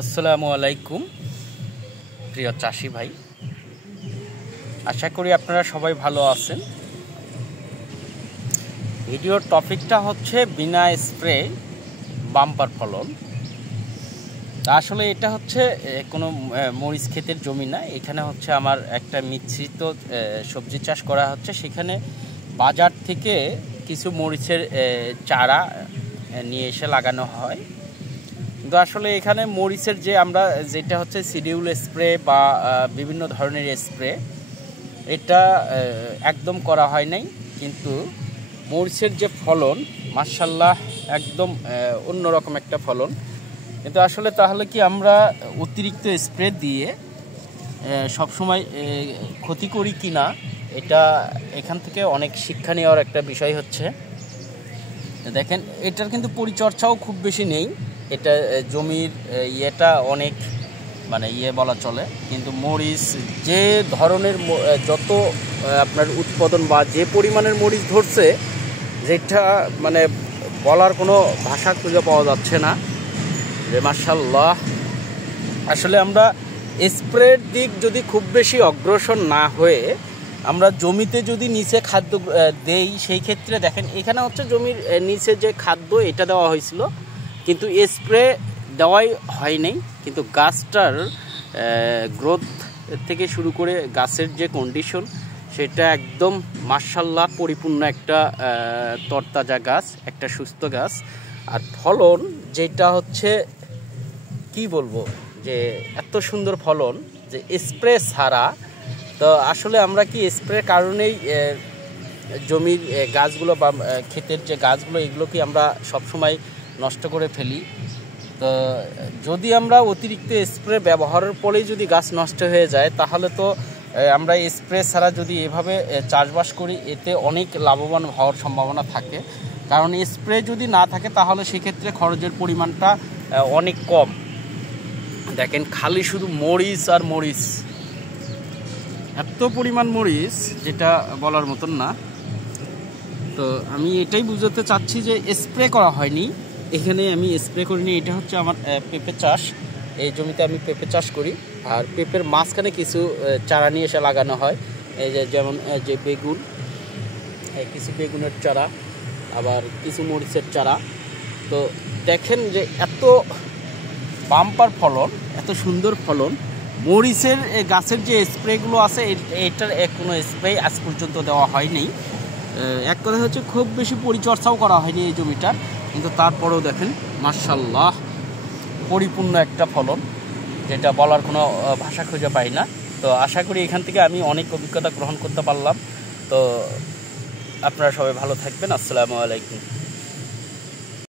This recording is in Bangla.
আসসালামু আলাইকুম প্রিয় চাষি ভাই, আশা করি আপনারা সবাই ভালো আছেন। ভিডিওর টপিকটা হচ্ছে বিনা স্প্রে বাম্পার ফলন। আসলে এটা হচ্ছে কোনো মরিচ ক্ষেতের জমি না, এখানে হচ্ছে আমার একটা মিশ্রিত সবজি চাষ করা হচ্ছে। সেখানে বাজার থেকে কিছু মরিচের চারা নিয়ে এসে লাগানো হয়। কিন্তু আসলে এখানে মরিচের যে আমরা যেটা হচ্ছে শিডিউল স্প্রে বা বিভিন্ন ধরনের স্প্রে, এটা একদম করা হয় নাই। কিন্তু মরিচের যে ফলন মাশাআল্লাহ একদম অন্যরকম একটা ফলন। কিন্তু আসলে তাহলে কি আমরা অতিরিক্ত স্প্রে দিয়ে সবসময় ক্ষতি করি কি না, এটা এখান থেকে অনেক শিক্ষা নেওয়ার একটা বিষয় হচ্ছে। দেখেন, এটার কিন্তু পরিচর্যাও খুব বেশি নেই। এটা জমির ইয়েটা অনেক বলা চলে। কিন্তু মরিচ যে ধরনের যত আপনার উৎপাদন বা যে পরিমাণের মরিচ ধরছে, যেটা বলার কোনো ভাষা খুঁজে পাওয়া যাচ্ছে না যে মাশাআল্লাহ। আসলে আমরা স্প্রের দিক যদি খুব বেশি অগ্রসর না হয়ে আমরা জমিতে যদি নিচে খাদ্য দেই, সেই ক্ষেত্রে দেখেন এখানে হচ্ছে জমির নিচে যে খাদ্য এটা দেওয়া হয়েছিল, কিন্তু স্প্রে দেওয়াই হয় নাই। কিন্তু গাছটার গ্রোথ থেকে শুরু করে গাছের যে কন্ডিশন, সেটা একদম মাশাআল্লাহ পরিপূর্ণ একটা তরতাজা গাছ, একটা সুস্থ গাছ। আর ফলন যেটা হচ্ছে কি বলবো, যে এত সুন্দর ফলন যে স্প্রে ছাড়া। তো আসলে আমরা কি স্প্রের কারণেই জমির গাছগুলো বা ক্ষেতের যে গাছগুলো, এগুলো কি আমরা সবসময় নষ্ট করে ফেলি? তো যদি আমরা অতিরিক্ত স্প্রে ব্যবহারের পরেই যদি গাছ নষ্ট হয়ে যায়, তাহলে তো আমরা স্প্রে ছাড়া যদি এভাবে চাষবাস করি, এতে অনেক লাভবান হওয়ার সম্ভাবনা থাকে। কারণ স্প্রে যদি না থাকে তাহলে সেক্ষেত্রে খরচের পরিমাণটা অনেক কম। দেখেন, খালি শুধু মরিচ আর মরিচ, এত পরিমাণ মরিচ যেটা বলার মতন না। তো আমি এটাই বুঝাতে চাচ্ছি যে স্প্রে করা হয়নি, এখানে আমি স্প্রে করিনি। এটা হচ্ছে আমার পেঁপে চাষ, এই জমিতে আমি পেঁপে চাষ করি। আর পেঁপের মাঝখানে কিছু চারা নিয়ে এসে লাগানো হয়, এই যে যেমন যে বেগুন, কিছু বেগুনের চারা, আবার কিছু মরিচের চারা। তো দেখেন যে এত বাম্পার ফলন, এত সুন্দর ফলন। মরিচের গাছের যে স্প্রেগুলো আছে, এটার কোনো স্প্রে আজ পর্যন্ত দেওয়া হয়নি। এক কথা হচ্ছে খুব বেশি পরিচর্যাও করা হয়নি এই জমিটার, কিন্তু তারপরেও দেখেন মাশাআল্লাহ পরিপূর্ণ একটা ফলন, যেটা বলার কোনো ভাষা খুঁজে পাই না। তো আশা করি এখান থেকে আমি অনেক অভিজ্ঞতা গ্রহণ করতে পারলাম। তো আপনারা সবাই ভালো থাকবেন। আসসালামু আলাইকুম।